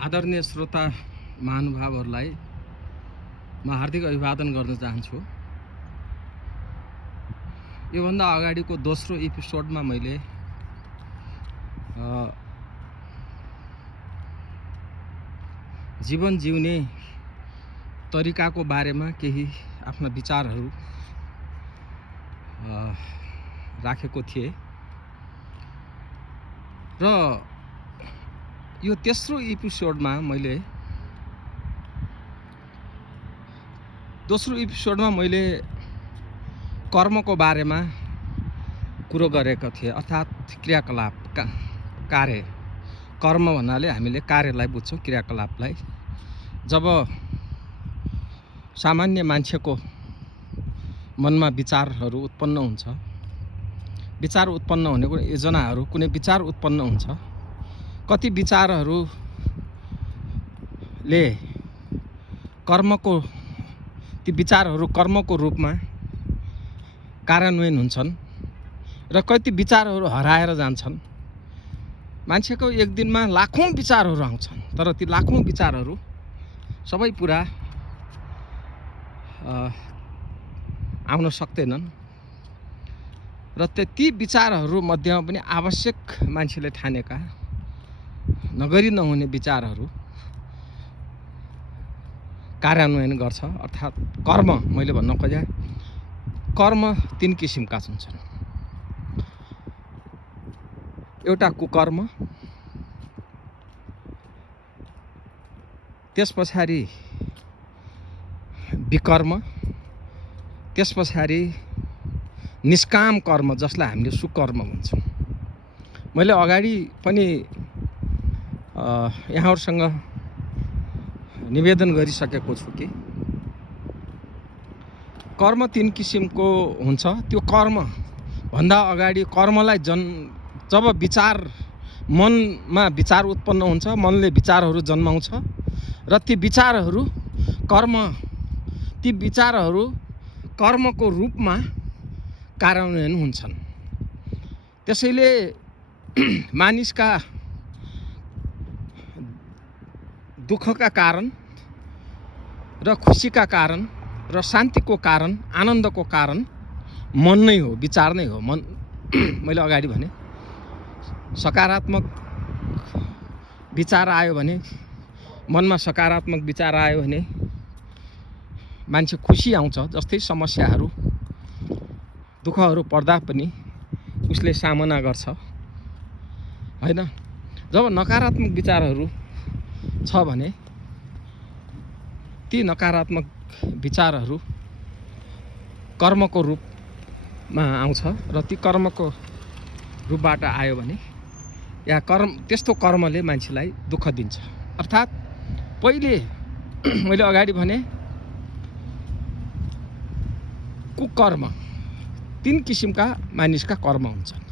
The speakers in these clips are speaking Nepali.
आदरणीय श्रोता महानुभावहरूलाई म हार्दिक अभिवादन गर्न चाहन्छु। योभन्दा अगाडिको दोस्रो एपिसोडमा मैले जीवन जिउने तरिकाको बारेमा केही आफ्ना विचारहरू राखेको थिएँ र यो तेस्रो एपिसोडमा दोस्रो एपिसोडमा मैले कर्मको बारेमा कुरो गरेको थिएँ, अर्थात् क्रियाकलाप कार्य। कर्म भन्नाले हामीले कार्यलाई बुझ्छौँ, क्रियाकलापलाई। जब सामान्य मान्छेको मनमा विचारहरू उत्पन्न हुन्छ, विचार उत्पन्न भनेको योजनाहरू, कुनै विचार उत्पन्न हुन्छ, कति विचारहरूले कर्मको, ती विचारहरू कर्मको रूपमा कार्यान्वयन हुन्छन् र कति विचारहरू हराएर जान्छन्। मान्छेको एक दिनमा लाखौं विचारहरू आउँछन्, तर ती लाखौं विचारहरू सबै पुरा आउन सक्दैनन् र ती विचारहरू मध्येमा पनि आवश्यक मान्छेले ठानेका नगरी नहुने विचारहरू कार्यान्वयन गर्छ, अर्थात् कर्म। मैले भन्न खोजेँ कर्म तीन किसिमका हुन्छन्। एउटा कुकर्म, त्यस पछाडि विकर्म, त्यस पछाडि निष्काम कर्म, जसलाई हामीले सुकर्म भन्छौँ। मैले अगाडि पनि यहाँहरूसँग निवेदन गरिसकेको छु कि कर्म तीन किसिमको हुन्छ। त्यो कर्म भन्दा अगाडि कर्मलाई जब विचार, मनमा विचार उत्पन्न हुन्छ, मनले विचारहरू जन्माउँछ र ती विचारहरू कर्मको रूपमा कार्यान्वयन हुन्छन्। त्यसैले मानिसका दुःखका कारण र खुसीका कारण र शान्तिको कारण, आनन्दको कारण मन नै हो, विचार नै हो। मन, मैले अगाडि भने, सकारात्मक विचार आयो भने, मनमा सकारात्मक विचार आयो भने मान्छे खुसी आउँछ। जस्तै समस्याहरू, दुःखहरू पर्दा पनि उसले सामना गर्छ, हैन। जब नकारात्मक विचारहरू छ भने ती नकारात्मक विचारहरू कर्मको रूपमा आउँछ र ती कर्मको रूपबाट आयो भने त्यस्तो कर्मले मान्छेलाई दुःख दिन्छ। अर्थात् पहिले मैले अगाडि भने कुकर्म, तीन किसिमका मानिसका कर्म हुन्छन्।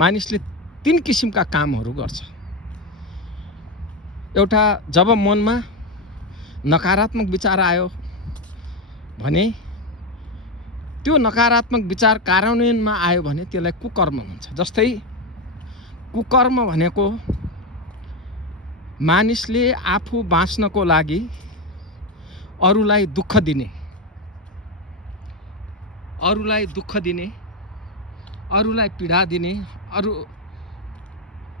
मानिसले तीन किसिमका कामहरू गर्छ। एउटा, जब मनमा नकारात्मक विचार आयो भने, त्यो नकारात्मक विचार कार्यान्वयनमा आयो भने त्यसलाई कुकर्म भन्छ। जस्तै कुकर्म भनेको मानिसले आफू बाँच्नको लागि अरूलाई दुःख दिने, अरूलाई पीडा दिने,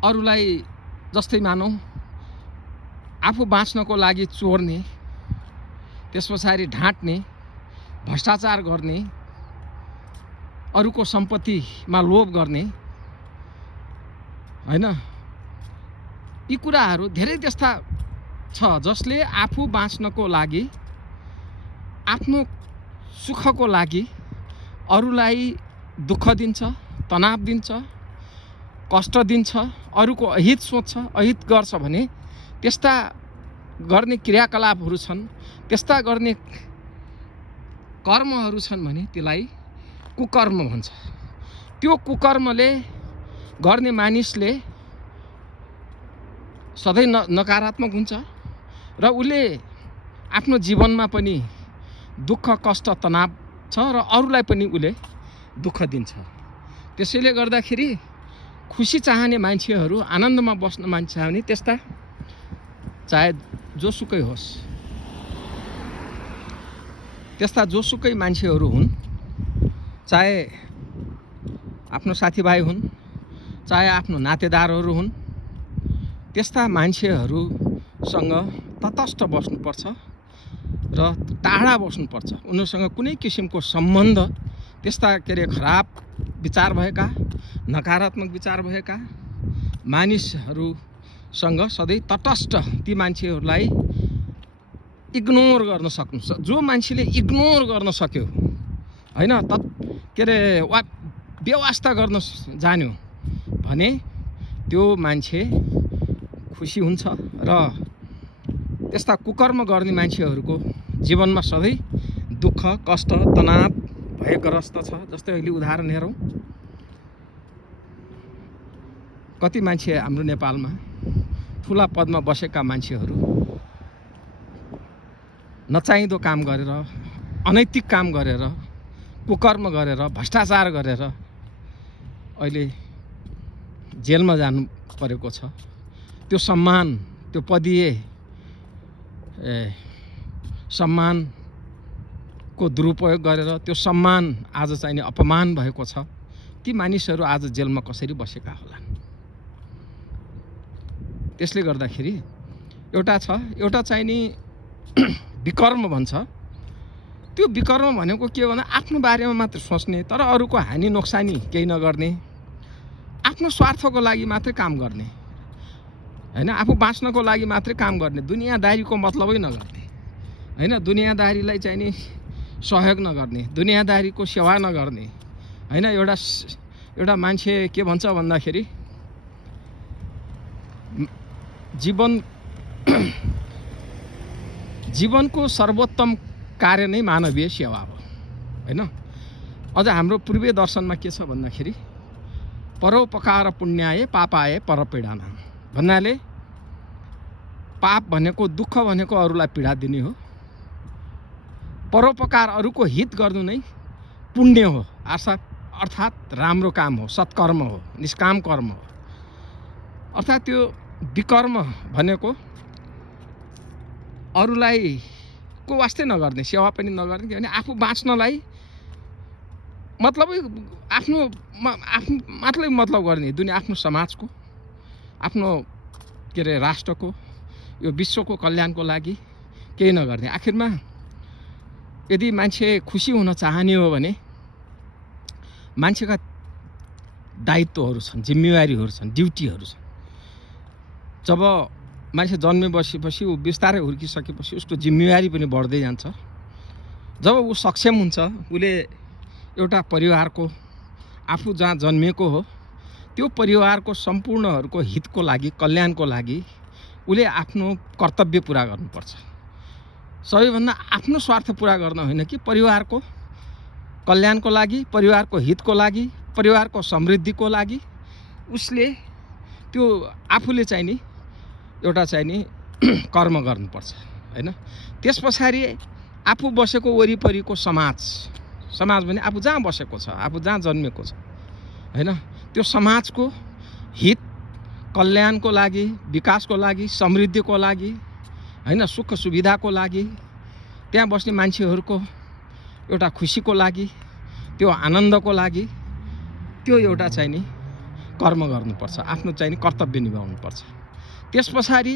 अरूलाई, जस्तै मानौँ आफू बाँच्नको लागि चोर्ने, त्यस पछाडि ढाँट्ने, भ्रष्टाचार गर्ने, अरूको सम्पत्तिमा लोभ गर्ने, हैन। यी कुराहरू धेरै त्यस्ता छ जसले आफू बाँच्नको लागि, आफ्नो सुखको लागि अरूलाई दुःख दिन्छ, तनाव दिन्छ, कष्ट दिन्छ, अरूको अहित सोच्छ, अहित गर्छ भने त्यस्ता गर्ने क्रियाकलापहरू छन्, त्यस्ता गर्ने कर्महरू छन् भने त्यसलाई कुकर्म भन्छ। त्यो कुकर्मले गर्ने मानिसले सधैँ नकारात्मक हुन्छ र उसले आफ्नो जीवनमा पनि दुःख, कष्ट, तनाव छ र अरूलाई पनि उसले दुःख दिन्छ। त्यसैले गर्दाखेरि खुसी चाहने मान्छेहरू, आनन्दमा बस्न मान्छे भने त्यस्ता चाहे जोसुकै होस्, त्यस्ता जोसुकै मान्छेहरू हुन्, चाहे आफ्नो साथीभाइ हुन्, चाहे आफ्नो नातेदारहरू हुन्, त्यस्ता मान्छेहरूसँग तटस्थ बस्नुपर्छ र टाढा बस्नुपर्छ। उनीहरूसँग कुनै किसिमको सम्बन्ध, त्यस्ता खराब विचार भएका, नकारात्मक विचार भएका मानिसहरूसँग सधैँ तटस्थ ती मान्छेहरूलाई इग्नोर गर्न सक्नु। जो मान्छेले इग्नोर गर्न सक्यो हैन, वा व्यवस्था गर्न जान्यो भने त्यो मान्छे खुसी हुन्छ र त्यस्ता कुकर्म गर्ने मान्छेहरूको जीवनमा सधैँ दुःख, कष्ट, तनाव भयग्रस्त छ। जस्तै अहिले उदाहरण हेरौँ, कति मान्छे हाम्रो नेपालमा ठुला पदमा बसेका मान्छेहरू नचाहिँदो काम गरेर, अनैतिक काम गरेर, कुकर्म गरेर, भ्रष्टाचार गरेर अहिले जेलमा जानु परेको छ। त्यो सम्मान, त्यो पदीय सम्मानको दुरुपयोग गरेर त्यो सम्मान आज चाहिँ नि अपमान भएको छ। ती मानिसहरू आज जेलमा कसरी बसेका होलान्? त्यसले गर्दाखेरि एउटा चाहिँ नि विकर्म भन्छ। त्यो विकर्म भनेको के हो भने आफ्नो बारेमा मात्र सोच्ने, तर अरूको हानि नोक्सानी केही नगर्ने, आफ्नो स्वार्थको लागि मात्रै काम गर्ने हैन, आफू बाँच्नको लागि मात्रै काम गर्ने, दुनियादारीको मतलबै नगर्ने हैन, दुनियादारीलाई चाहिँ नि सहयोग नगर्ने, दुनियादारीको सेवा नगर्ने हैन। एउटा मान्छे के भन्छ भन्दाखेरि जीवनको सर्वोत्तम कार्य नै मानवीय सेवा हो हैन। अझ हाम्रो पूर्वीय दर्शनमा के छ भन्दाखेरि परोपकार पुण्याय पापाय परपीडना भन्नाले पाप भनेको, दुःख भनेको अरूलाई पीडा दिने हो, परोपकार अरूको हित गर्नु नै पुण्य हो, अर्थात् राम्रो काम हो, सत्कर्म हो, निष्काम कर्म हो। अर्थात् त्यो विकर्म भनेको अरूलाई को वास्ते नगर्ने, सेवा पनि नगर्ने, किनभने आफू बाँच्नलाई मतलबै आफ्नो मात्रै मतलब गर्ने, दुनिया आफ्नो समाजको, आफ्नो राष्ट्रको, यो विश्वको कल्याणको लागि केही नगर्ने। आखिरमा यदि मान्छे खुसी हुन चाहने हो भने मान्छेका दायित्वहरू छन्, जिम्मेवारीहरू छन्, ड्युटीहरू छन्। जब मान्छे जन्मे बसेपछि ऊ बिस्तारै हुर्किसकेपछि उसको जिम्मेवारी पनि बढ्दै जान्छ। जब ऊ सक्षम हुन्छ, उसले एउटा परिवारको, आफू जहाँ जन्मेको हो त्यो परिवारको सम्पूर्णहरूको हितको लागि, कल्याणको लागि उसले आफ्नो कर्तव्य पुरा गर्नुपर्छ। सबैभन्दा आफ्नो स्वार्थ पुरा गर्न होइन कि परिवारको कल्याणको लागि, परिवारको हितको लागि, परिवारको समृद्धिको लागि उसले त्यो आफूले चाहिँ नि एउटा चाहिँ नि कर्म गर्नुपर्छ हैन। त्यस पछाडि आफू बसेको वरिपरिको समाज भने आफू जहाँ बसेको छ, आफू जहाँ जन्मेको छ हैन, त्यो समाजको हित, कल्याणको लागि, विकासको लागि, समृद्धिको लागि हैन, सुख सुविधाको लागि, त्यहाँ बस्ने मान्छेहरूको एउटा खुसीको लागि, त्यो आनन्दको लागि त्यो एउटा चाहिँ नि कर्म गर्नुपर्छ, आफ्नो चाहिँ नि कर्तव्य निभाउनुपर्छ। त्यस पछाडि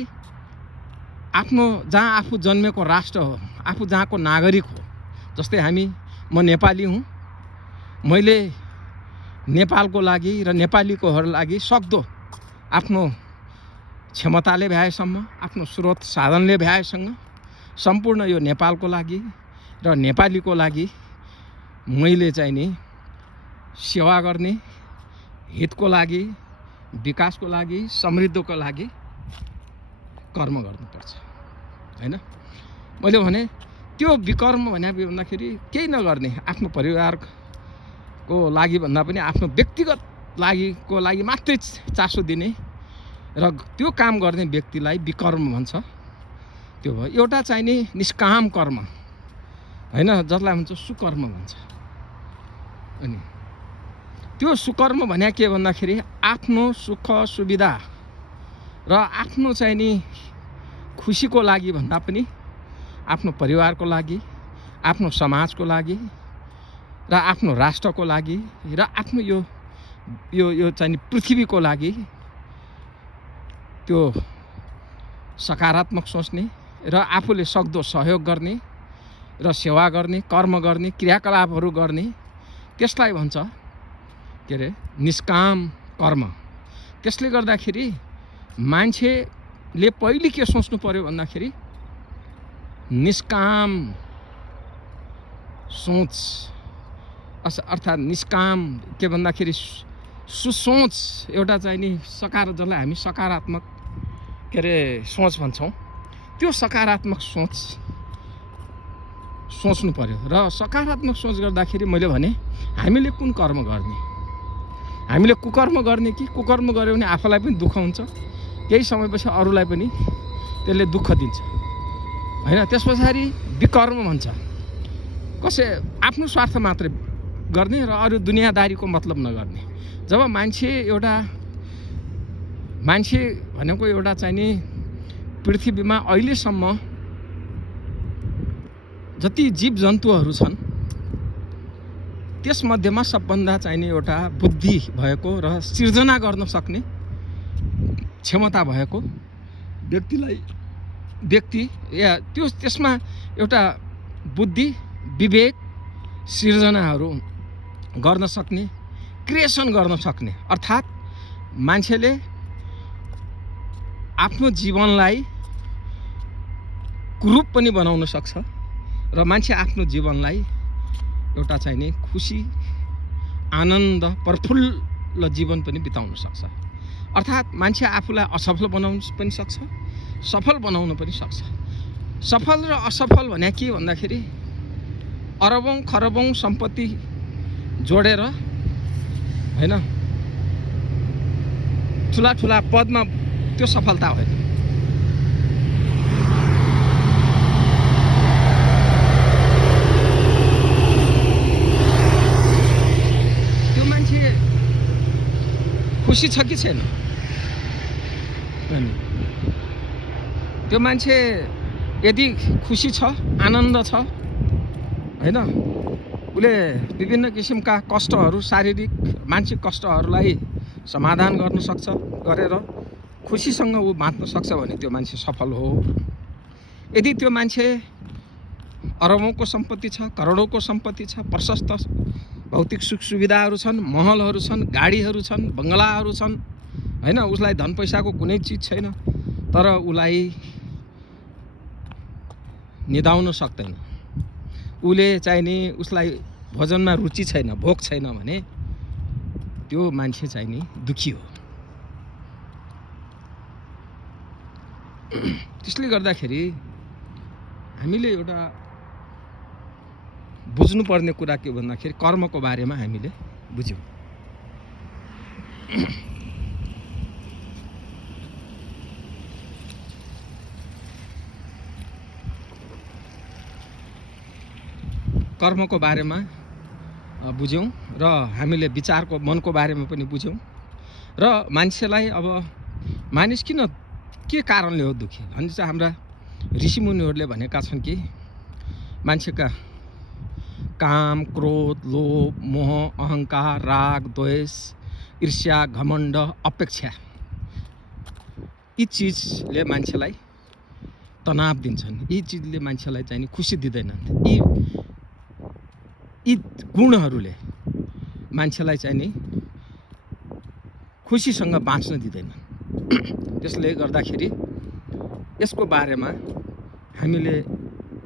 आफ्नो जहाँ आफू जन्मेको राष्ट्र हो, आफू जहाँको नागरिक हो, जस्तै म नेपाली हुँ, मैले नेपालको लागि र नेपालीकोहरू लागि सक्दो आफ्नो क्षमताले भ्याएसम्म, आफ्नो स्रोत साधनले भ्याएसँग सम्पूर्ण यो नेपालको लागि र नेपालीको लागि मैले चाहिँ नि सेवा गर्ने, हितको लागि, विकासको लागि, समृद्धिको लागि कर्म गर्नुपर्छ हैन। मैले भने त्यो विकर्म भन्दाखेरि केही नगर्ने, आफ्नो परिवारको लागि भन्दा पनि आफ्नो व्यक्तिगत लागि मात्रै चासो दिने र त्यो काम गर्ने व्यक्तिलाई विकर्म भन्छ। त्यो भयो एउटा चाहिँ नि निष्काम कर्म हैन, जसलाई भन्छ सुकर्म भन्छ। अनि त्यो सुकर्म भने के भन्दाखेरि आफ्नो सुख सुविधा र आफ्नो चाहिँ नि खुसीको लागि भन्दा पनि आफ्नो परिवारको लागि, आफ्नो समाजको लागि र आफ्नो राष्ट्रको लागि र आफ्नो यो यो यो चाहिँ पृथ्वीको लागि त्यो सकारात्मक सोच्ने र आफूले सक्दो सहयोग गर्ने र सेवा गर्ने, कर्म गर्ने, क्रियाकलापहरू गर्ने, त्यसलाई भन्छ के अरे निष्काम कर्म। त्यसले गर्दाखेरि मान्छेले पहिले के सोच्नु पर्यो भन्दाखेरि निष्काम सोच, अर्थात् निष्काम के भन्दाखेरि सुसोच, एउटा चाहिँ नि जसलाई हामी सकारात्मक के अरे सोच भन्छौँ, त्यो सकारात्मक सोच सोच्नु पर्यो। र सकारात्मक सोच गर्दाखेरि मैले भने हामीले कुन कर्म गर्ने, हामीले कुकर्म गर्ने कि कुकर्म गऱ्यो भने आफूलाई पनि दुःख हुन्छ, केही समयपछि अरूलाई पनि त्यसले दुःख दिन्छ होइन। त्यस पछाडि विकर्म भन्छ, कसै आफ्नो स्वार्थ मात्रै गर्ने र अरू दुनियादारीको मतलब नगर्ने। जब मान्छे भनेको एउटा चाहिँ नि पृथ्वीमा अहिलेसम्म जति जीव जन्तुहरू छन् त्यसमध्येमा सबभन्दा चाहिँ नि एउटा बुद्धि भएको र सिर्जना गर्न सक्ने क्षमता भएको व्यक्ति या त्यसमा एउटा बुद्धि, विवेक, सिर्जनाहरू गर्न सक्ने, क्रिएसन गर्न सक्ने, अर्थात् मान्छेले आफ्नो जीवनलाई कुरूप पनि बनाउन सक्छ र मान्छे आफ्नो जीवनलाई एउटा चाहिँ नि खुसी, आनन्द, प्रफुल्ल जीवन पनि बिताउन सक्छ। अर्थात् मान्छे आफूलाई असफल बनाउन पनि सक्छ, सफल बनाउन पनि सक्छ। सफल र असफल भने के भन्दाखेरि अरबौँ खरबौँ सम्पत्ति जोडेर होइन, ठुला पदमा त्यो सफलता होइन। त्यो मान्छे खुसी छ कि छैन? त्यो मान्छे यदि खुसी छ, आनन्द छ होइन, उसले विभिन्न किसिमका कष्टहरू, शारीरिक मानसिक कष्टहरूलाई समाधान गर्न सक्छ, गरेर खुसीसँग ऊ बाँच्न सक्छ भने त्यो मान्छे सफल हो। यदि त्यो मान्छे अरबौँको सम्पत्ति छ, करोडौँको सम्पत्ति छ, प्रशस्त भौतिक सुख सुविधाहरू छन्, महलहरू छन्, गाडीहरू छन्, बङ्गलाहरू छन् होइन, उसलाई धन पैसाको कुनै चिज छैन, तर उसलाई निदाउन सक्दैन, उसले चाहिँ नि उसलाई भोजनमा रुचि छैन, भोक छैन भने त्यो मान्छे चाहिँ नि दुखी हो। त्यसले गर्दाखेरि हामीले एउटा बुझ्नुपर्ने कुरा के भन्दाखेरि कर्मको बारेमा हामीले बुझ्यौँ। कर्मको बारेमा बुझ्यौँ र हामीले विचारको, मनको बारेमा पनि बुझ्यौँ र मान्छेलाई अब मानिस किन, के कारणले हो दुःखी भने चाहिँ हाम्रा ऋषिमुनिहरूले भनेका छन् कि मान्छेका काम, क्रोध, लोभ, मोह, अहङ्कार, राग, द्वेष, ईर्ष्या, घमण्ड, अपेक्षा, यी चिजले मान्छेलाई तनाव दिन्छन्, यी चिजले मान्छेलाई चाहिँ खुसी दिँदैनन्। यी गुणहरूले मान्छेलाई चाहिँ नि खुसीसँग बाँच्न दिँदैनन्। त्यसले गर्दाखेरि यसको बारेमा हामीले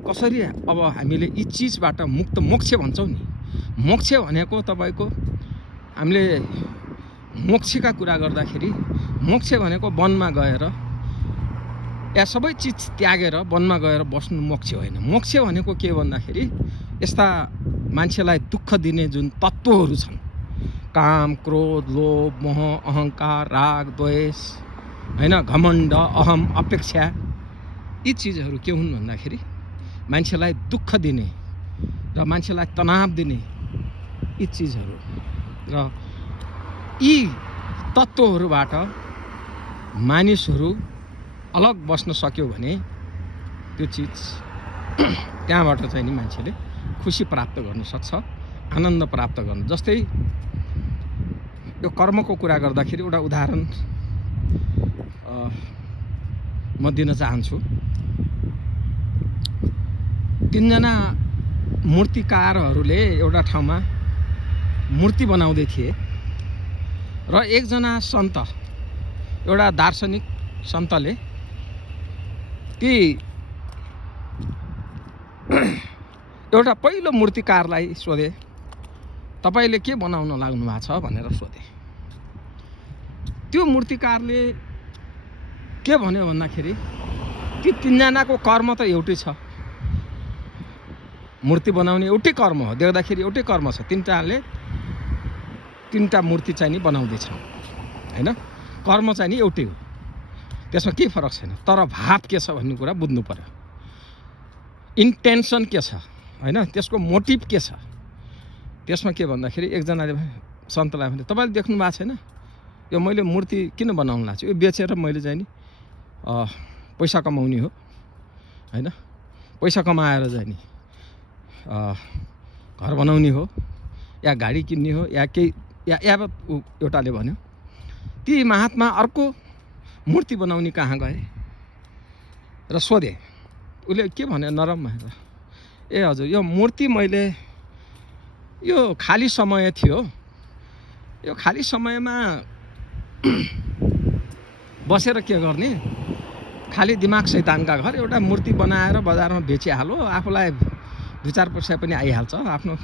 कसरी अब हामीले यी चिजबाट मुक्त, मोक्ष भन्छौँ नि, मोक्ष भनेको तपाईँको हामीले मोक्षका कुरा गर्दाखेरि मोक्ष भनेको वनमा गएर या सबै चिज त्यागेर वनमा गएर बस्नु मोक्ष होइन। मोक्ष भनेको के भन्दाखेरि यस्ता मान्छेलाई दुःख दिने जुन तत्त्वहरू छन्, काम, क्रोध, लोभ, मोह, अहङ्कार, राग, द्वेष होइन, घमण्ड, अहम, अपेक्षा, यी चिजहरू के हुन् भन्दाखेरि मान्छेलाई दुःख दिने र मान्छेलाई तनाव दिने यी चिजहरू, र यी तत्त्वहरूबाट मानिसहरू अलग बस्न सक्यो भने त्यो चिज त्यहाँबाट चाहिँ नि मान्छेले खुसी प्राप्त गर्न सक्छ, आनन्द प्राप्त गर्न। जस्तै यो कर्मको कुरा गर्दाखेरि एउटा उदाहरण म दिन चाहन्छु। 3 जना मूर्तिकारहरूले एउटा ठाउँमा मूर्ति बनाउँदै थिए र 1 जना सन्त, एउटा दार्शनिक सन्तले ती एउटा पहिलो मूर्तिकारलाई सोधे, तपाईले के बनाउन लाग्नु भएको छ भनेर सोधे। त्यो मूर्तिकारले के भन्यो भन्दाखेरि ती 3 जनाको कर्म त एउटै छ, मूर्ति बनाउने एउटै कर्म हो, देख्दाखेरि एउटै कर्म छ, 3टा मूर्ति चाहिँ नि बनाउँदैछ हैन, कर्म चाहिँ नि एउटै हो, त्यसमा केही फरक छैन। तर भाव के छ भन्ने कुरा बुझ्नु पर्यो, इन्टेन्सन के छ हैन, त्यसको मोटिभ के छ। त्यसमा के भन्दाखेरि 1 जनाले सन्तलाई भने तपाईले देख्नु भएको छैन यो मैले मूर्ति किन बनाउन लाग्छु, यो बेचेर मैले चाहिँ नि पैसा कमाउने हो हैन, पैसा कमाएर चाहिँ नि घर बनाउने हो या गाडी किन्ने हो या केही या एउटाले भन्यो ती महात्मा अर्को मूर्ति बनाउने कहाँ गए र सोधे। उसले के भन्यो नरम भएर, ए हजुर यो मूर्ति मैले यो खाली समय थियो, यो खाली समयमा बसेर के गर्ने, खाली दिमाग शैतानका घर, एउटा मूर्ति बनाएर बजारमा बेचिहालो, आफूलाई 2-4 पैसा पनि आइहाल्छ आफ्नो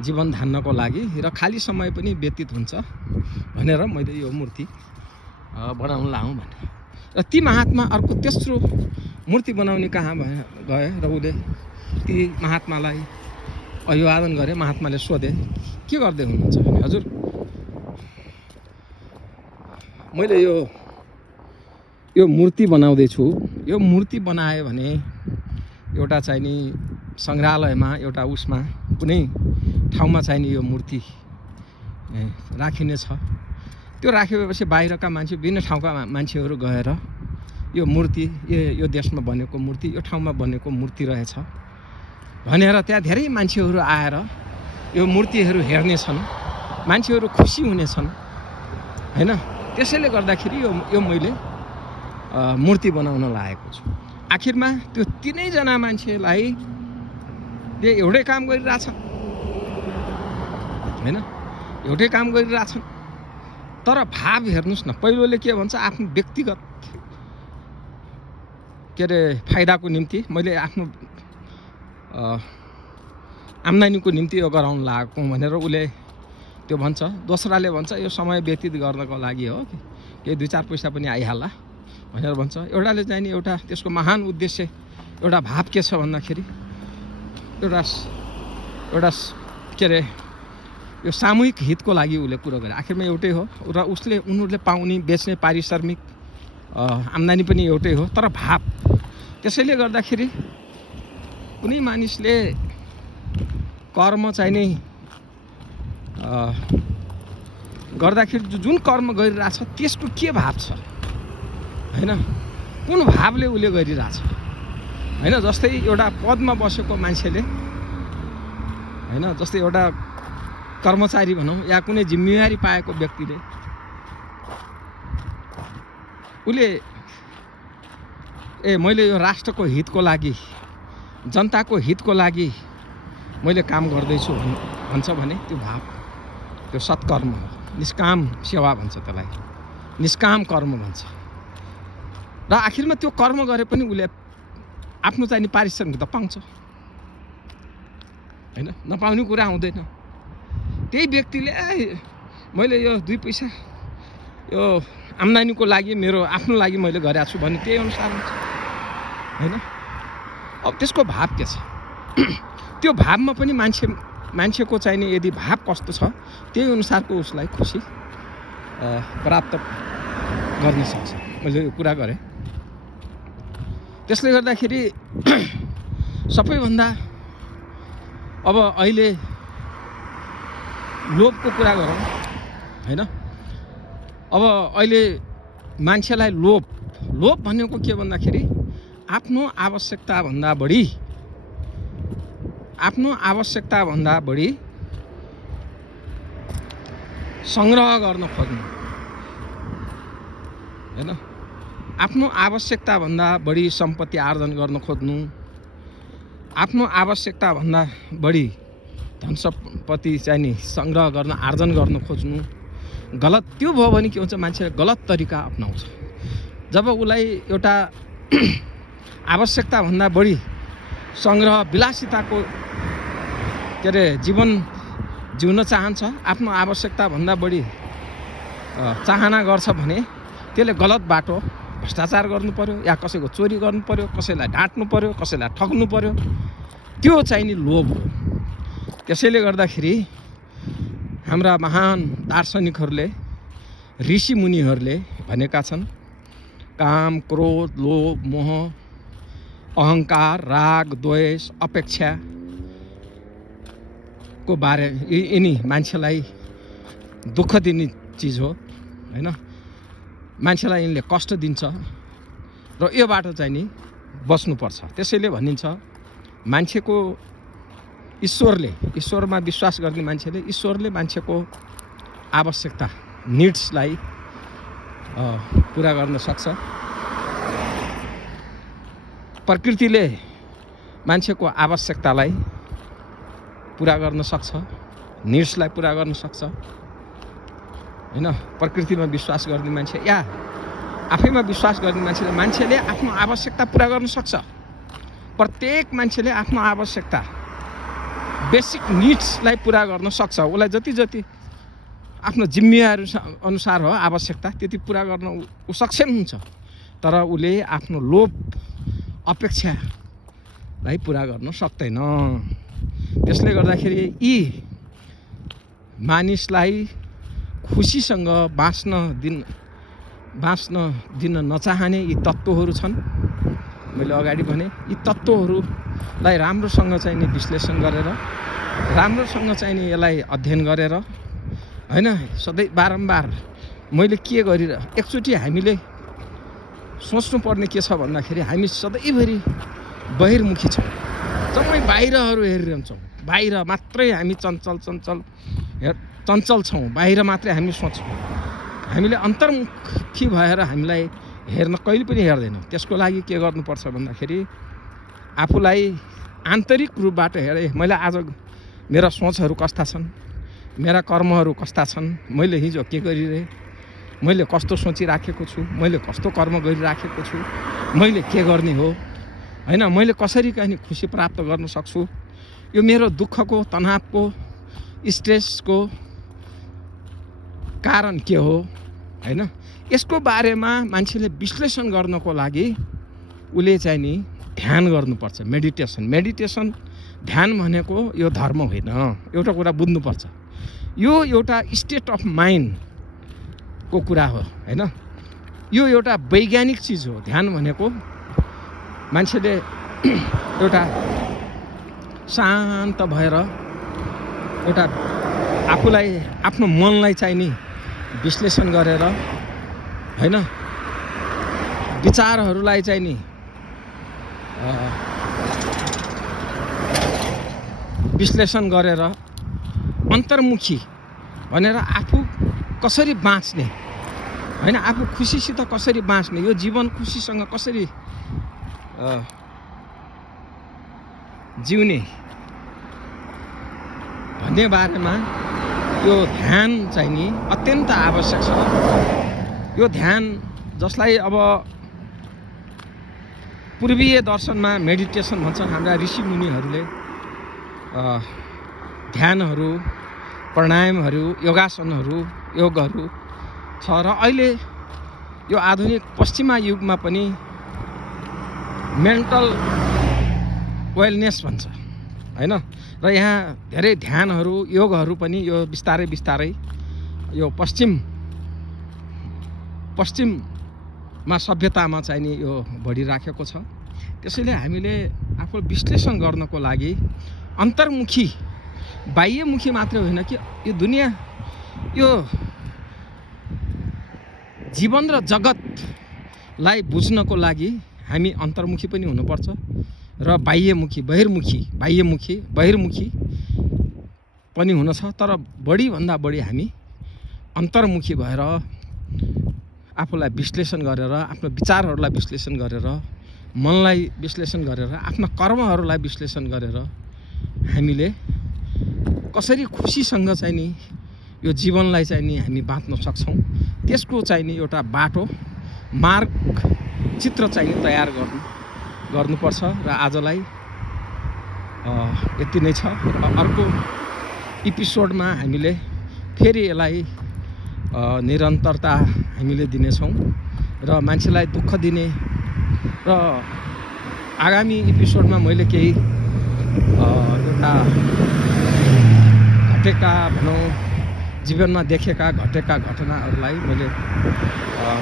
जीवन धान्नको लागि र खाली समय पनि व्यतीत हुन्छ भनेर मैले यो मूर्ति बनाउन लाऊँ भने। र ती महात्मा अर्को तेस्रो मूर्ति बनाउने कहाँ गए र उसले ती महात्मालाई अभिवादन गरे। महात्माले सोधे के गर्दै हुनुहुन्छ भने हजुर मैले यो मूर्ति बनाउँदैछु, यो मूर्ति बनायो भने एउटा चाहिँ नि सङ्ग्रहालयमा एउटा उसमा कुनै ठाउँमा चाहिँ नि यो मूर्ति राखिने छ, त्यो राखेपछि बाहिरका मान्छे विभिन्न ठाउँका मान्छेहरू गएर यो मूर्ति यो देशमा बनेको मूर्ति, यो ठाउँमा बनेको मूर्ति रहेछ भनेर त्यहाँ धेरै मान्छेहरू आएर यो मूर्तिहरू हेर्नेछन्, मान्छेहरू खुसी हुनेछन् हैन। त्यसैले गर्दाखेरि यो मैले मूर्ति बनाउन लागेको छु। आखिरमा त्यो 3 जना मान्छेलाई एउटै काम गरिरहेछन् हैन, एउटै काम गरिरहेछन्, तर भाव हेर्नुस् न। पहिलोले के भन्छ, आफ्नो व्यक्तिगत के अरे फाइदाको निम्ति मैले आफ्नो आम्दानीको निम्ति यो गराउन लागेको भनेर उसले त्यो भन्छ। दोस्राले भन्छ यो समय व्यतीत गर्नको लागि हो, केही 2-4 पैसा पनि आइहाल्ला भनेर भन्छ। एउटाले चाहिँ नि एउटा त्यसको महान उद्देश्य एउटा भाव के छ भन्दाखेरि एउटा के अरे यो सामूहिक हितको लागि उसले कुरो गरे। आखिरमा एउटै हो र उनीहरूले पाउने बेच्ने पारिश्रमिक आम्दानी पनि एउटै हो, तर भाव। त्यसैले गर्दाखेरि कुनै मानिसले कर्म चाहिँ नि गर्दाखेरि जुन कर्म गरिरहेछ त्यसको के भाव छ हैन, कुन भावले उसले गरिरहेछ हैन। जस्तै एउटा पदमा बसेको मान्छेले हैन, जस्तै एउटा कर्मचारी भनौँ या कुनै जिम्मेवारी पाएको व्यक्तिले उसले मैले यो राष्ट्रको हितको लागि, जनताको हितको लागि मैले काम गर्दैछु भन्छ भने त्यो भाव, त्यो सत्कर्म हो, निष्काम सेवा भन्छ त्यसलाई, निष्काम कर्म भन्छ। र आखिरमा त्यो कर्म गरे पनि उसले आफ्नो चाहिने पारिश्रमिक त पाउँछ हैन, नपाउने कुरा हुँदैन। त्यही व्यक्तिले मैले यो 2 पैसा यो आम्दानीको लागि मेरो आफ्नो लागि मैले गरेको छु भने त्यही अनुसार हुन्छ हैन। अब त्यसको भाव के छ, त्यो भावमा पनि मान्छेको चाहिने यदि भाव कस्तो छ त्यही अनुसारको उसलाई खुसी प्राप्त गर्न सक्छ। मैले यो कुरा गरेँ। त्यसले गर्दाखेरि सबैभन्दा अब अहिले लोभको कुरा गरौँ हैन। अब अहिले मान्छेलाई लोभ लोभ भनेको के भन्दाखेरि आफ्नो आवश्यकताभन्दा बढी सङ्ग्रह गर्न खोज्नु, हैन? आफ्नो आवश्यकताभन्दा बढी सम्पत्ति आर्जन गर्न खोज्नु, आफ्नो आवश्यकताभन्दा बढी धन सम्पत्ति चाहिँ नि सङ्ग्रह गर्न आर्जन गर्न खोज्नु गलत। त्यो भयो भने के हुन्छ, मान्छेले गलत तरिका अपनाउँछ। जब उसलाई एउटा आवश्यकताभन्दा बढी सङ्ग्रह विलासिताको के अरे जीवन जिउन चाहन्छ, आफ्नो आवश्यकताभन्दा बढी चाहना गर्छ भने त्यसले गलत बाटो भ्रष्टाचार गर्नु पर्यो, या कसैको चोरी गर्नु पर्यो, कसैलाई ढाँट्नु पर्यो, कसैलाई ठग्नु पर्यो। त्यो चाहिँ नि लोभ हो। त्यसैले गर्दाखेरि हाम्रा महान दार्शनिकहरूले, ऋषिमुनिहरूले भनेका छन्, काम, क्रोध, लोभ, मोह, अहङ्कार, राग, द्वेष, अपेक्षाको बारे यिनी मान्छेलाई दुःख दिने चिज हो, हैन? मान्छेलाई यिनले कष्ट दिन्छ र योबाट चाहिँ नि बस्नुपर्छ। त्यसैले भनिन्छ मान्छेको ईश्वरमा विश्वास गर्ने मान्छेले, ईश्वरले मान्छेको आवश्यकता, निड्सलाई पुरा गर्न सक्छ। प्रकृतिले मान्छेको आवश्यकतालाई पुरा गर्न सक्छ, निड्सलाई पुरा गर्न सक्छ, हैन? प्रकृतिमा विश्वास गर्ने मान्छे या आफैमा विश्वास गर्ने मान्छेले आफ्नो आवश्यकता पुरा गर्न सक्छ। प्रत्येक मान्छेले आफ्नो आवश्यकता, बेसिक निड्सलाई पुरा गर्न सक्छ। उसलाई जति आफ्नो जिम्मेवारी अनुसार हो आवश्यकता, त्यति पुरा गर्न ऊ सक्षम हुन्छ। तर उसले आफ्नो लोभ, अपेक्षालाई पुरा गर्न सक्दैन। त्यसले गर्दाखेरि यी मानिसलाई खुसीसँग बाँच्न दिन नचाहने यी तत्त्वहरू छन्। मैले अगाडि भने यी तत्त्वहरूलाई राम्रोसँग चाहिँ नि विश्लेषण गरेर, राम्रोसँग चाहिँ नि यसलाई अध्ययन गरेर, हैन? सधैँ बारम्बार मैले के एकचोटि हामीले सोच्नुपर्ने के छ भन्दाखेरि हामी सधैँभरि बहिर्मुखी छौँ, जम्मै बाहिरहरू हेरिरहन्छौँ। बाहिर मात्रै हामी चञ्चल छौँ, बाहिर मात्रै हामी सोच्छौँ। हामीले अन्तर्मुखी भएर हामीलाई हेर्न कहिले पनि हेर्दैनौँ। त्यसको लागि के गर्नुपर्छ भन्दाखेरि आफूलाई आन्तरिक रूपबाट हेरे, मैले आज मेरा सोचहरू कस्ता छन्, मेरा कर्महरू कस्ता छन्, मैले हिजो के गरिरहेँ, मैले कस्तो सोचिराखेको छु, मैले कस्तो कर्म गरिराखेको छु, मैले के गर्ने हो, हैन? मैले कसरी कहीँ खुसी प्राप्त गर्न सक्छु, यो मेरो दुःखको, तनावको, स्ट्रेसको कारण के हो, हैन? यसको बारेमा मान्छेले विश्लेषण गर्नको लागि उसले चाहिँ नि ध्यान गर्नुपर्छ। मेडिटेसन ध्यान भनेको यो धर्म होइन। एउटा कुरा बुझ्नुपर्छ, यो एउटा स्टेट अफ माइन्डको कुरा हो, हैन? यो एउटा वैज्ञानिक चिज हो। ध्यान भनेको मान्छेले एउटा शान्त भएर एउटा आफूलाई, आफ्नो मनलाई चाहिँ नि विश्लेषण गरेर, हैन? विचारहरूलाई चाहिँ नि विश्लेषण गरेर अन्तर्मुखी भनेर आफू कसरी बाँच्ने, हैन? आफू खुसीसित कसरी बाँच्ने, यो जीवन खुसीसँग कसरी जिउने भन्ने बारेमा यो ध्यान चाहिँ नि अत्यन्त आवश्यक छ। यो ध्यान जसलाई अब पूर्वीय दर्शनमा मेडिटेसन भन्छन् हाम्रा ऋषिमुनिहरूले, ध्यानहरू, प्राणायामहरू, योगासनहरू, योगहरू छ। र अहिले यो आधुनिक पश्चिमा युगमा पनि मेन्टल वेलनेस भन्छ, हैन? र यहाँ धेरै ध्यानहरू, योगहरू पनि यो बिस्तारै यो पश्चिममा सभ्यतामा चाहिँ नि यो बढिराखेको छ। त्यसैले हामीले आफू विश्लेषण गर्नको लागि अन्तर्मुखी, बाह्यमुखी मात्रै होइन कि यो दुनियाँ, यो जीवन र जगत लाई बुझ्नको लागि हामी अन्तर्मुखी पनि हुनुपर्छ र बाह्यमुखी बहिर्मुखी पनि हुन छ। तर बढीभन्दा बढी हामी अन्तर्मुखी भएर आफूलाई विश्लेषण गरेर, आफ्नो विचारहरूलाई विश्लेषण गरेर, मनलाई विश्लेषण गरेर, आफ्ना कर्महरूलाई विश्लेषण गरेर हामीले कसरी खुसीसँग चाहिँ नि यो जीवनलाई चाहिँ नि हामी बाँच्न सक्छौँ, त्यसको चाहिँ नि एउटा बाटो, मार्ग, चित्र चाहिँ नि तयार गर्नुपर्छ। र आजलाई यति नै छ। र अर्को एपिसोडमा हामीले फेरि यसलाई निरन्तरता हामीले दिनेछौँ र मान्छेलाई दुःख दिने र आगामी एपिसोडमा मैले केही एउटा घटेका भनौँ जीवनमा देखेका घटेका घटनाहरूलाई मैले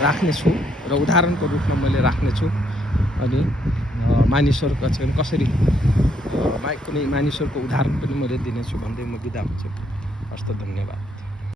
राख्नेछु र उदाहरणको रूपमा मैले राख्नेछु। अनि मानिसहरूका चाहिँ कसरी कुनै मानिसहरूको उदाहरण पनि मैले दिनेछु भन्दै म बिदा हुन्छु। हस्त, धन्यवाद।